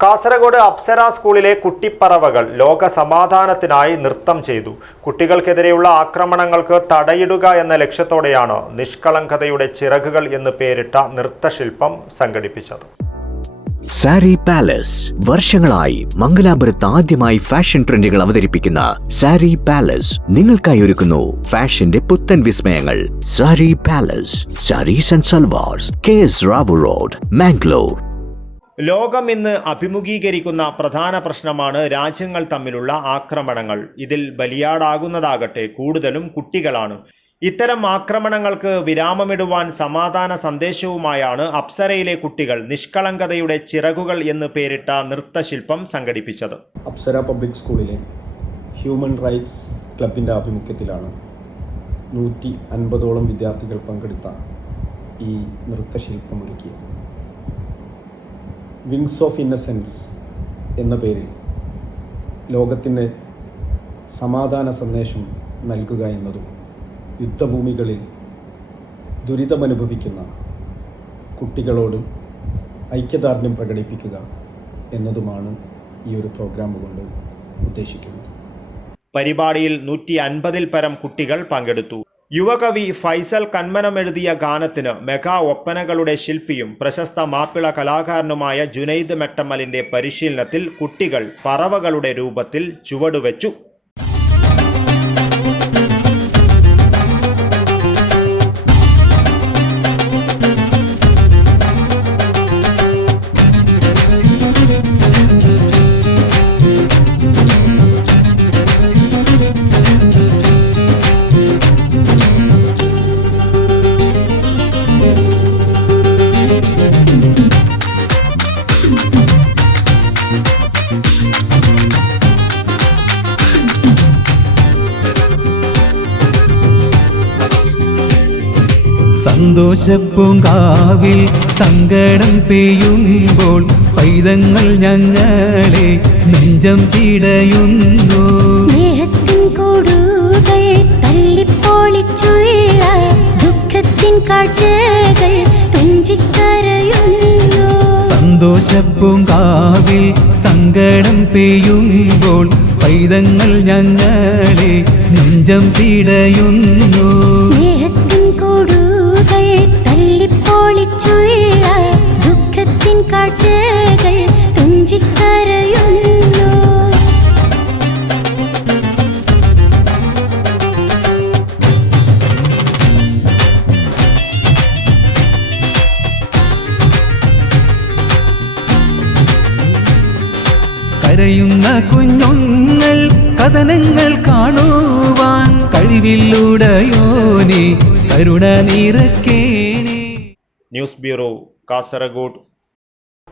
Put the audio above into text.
കാസർഗോഡ് അപ്സര സ്കൂളിലെ കുട്ടിപ്പറവകൾ ലോക സമാധാനത്തിനായി നൃത്തം ചെയ്തു. കുട്ടികൾക്കെതിരെയുള്ള ആക്രമണങ്ങൾക്ക് തടയിടുക എന്ന ലക്ഷ്യത്തോടെയാണ് നിഷ്കളങ്കതയുടെ ചിറകുകൾ എന്ന് പേരിട്ട നൃത്തശില്പം സംഘടിപ്പിച്ചത്. സാരി പാലസ് വർഷങ്ങളായി മംഗലാപുരത്ത് ആദ്യമായി ഫാഷൻ ട്രെൻഡുകൾ അവതരിപ്പിക്കുന്ന സാരി പാലസ് നിങ്ങൾക്കായി ഒരുക്കുന്നു ഫാഷന്റെ പുത്തൻ വിസ്മയങ്ങൾ. Sari Palace, saris and salwars, KS Rao road, Mangalore. ലോകം ഇന്ന് അഭിമുഖീകരിക്കുന്ന പ്രധാന പ്രശ്നമാണ് രാജ്യങ്ങൾ തമ്മിലുള്ള ആക്രമണങ്ങൾ. ഇതിൽ ബലിയാടാകുന്നതാകട്ടെ കൂടുതലും കുട്ടികളാണ്. ഇത്തരം ആക്രമണങ്ങൾക്ക് വിരാമമിടുവാൻ സമാധാന സന്ദേശവുമായാണ് അപ്സരയിലെ കുട്ടികൾ നിഷ്കളങ്കതയുടെ ചിറകുകൾ എന്ന് പേരിട്ട നൃത്തശില്പം സംഘടിപ്പിച്ചത്. അപ്സര പബ്ലിക് സ്കൂളിലെ ഹ്യൂമൻ റൈറ്റ്സ് ക്ലബിൻ്റെ ആഭിമുഖ്യത്തിലാണ് 150ഓളം വിദ്യാർത്ഥികൾ പങ്കെടുത്ത ഈ നൃത്തശില്പം ഒരുക്കിയത്. വിങ്സ് ഓഫ് ഇന്നസെൻസ് എന്ന പേരിൽ ലോകത്തിന് സമാധാന സന്ദേശം നൽകുക എന്നതും യുദ്ധഭൂമികളിൽ ദുരിതമനുഭവിക്കുന്ന കുട്ടികളോട് ഐക്യദാർഢ്യം പ്രകടിപ്പിക്കുക എന്നതുമാണ് ഈ ഒരു പ്രോഗ്രാം കൊണ്ട് ഉദ്ദേശിക്കുന്നത്. പരിപാടിയിൽ 150-ൽ പരം കുട്ടികൾ പങ്കെടുത്തു. യുവകവി ഫൈസൽ കന്മനം എഴുതിയ ഗാനത്തിന് മെഗാ ഒപ്പനകളുടെ ശില്പിയും പ്രശസ്ത മാപ്പിള കലാകാരനുമായ ജുനൈദ് മെട്ടമ്മലിന്റെ പരിശീലനത്തിൽ കുട്ടികൾ പറവകളുടെ രൂപത്തിൽ ചുവടുവെച്ചു. സന്തോഷപ്പൂങ്കാവിൽ സങ്കടം പെയ്യുമ്പോൾ പൈതങ്ങൾ ഞങ്ങളെ നെഞ്ചം പിടയുന്നു. സ്നേഹത്തിൻ കൂടുകൾ തല്ലിപ്പൊളിച്ചുള്ള ദുഃഖത്തിൻ കാഴ്ചകൾ തുഞ്ചിക്കരയുന്നു. സന്തോഷപ്പൂങ്കാവിൽ സങ്കടം പെയ്യുമ്പോൾ പൈതങ്ങൾ ഞങ്ങളെ നെഞ്ചം പിടയുന്നു. ദുഃഖത്തിൻ കാഴ്ചകൾ തുഞ്ചിക്കരയുന്നു. കരയുന്ന കുഞ്ഞുങ്ങൾ കഥനങ്ങൾ കാണുവാൻ കഴിവില്ലുടയോനെ കരുണ നിറക്കേണേ. News bureau, Kasaragod.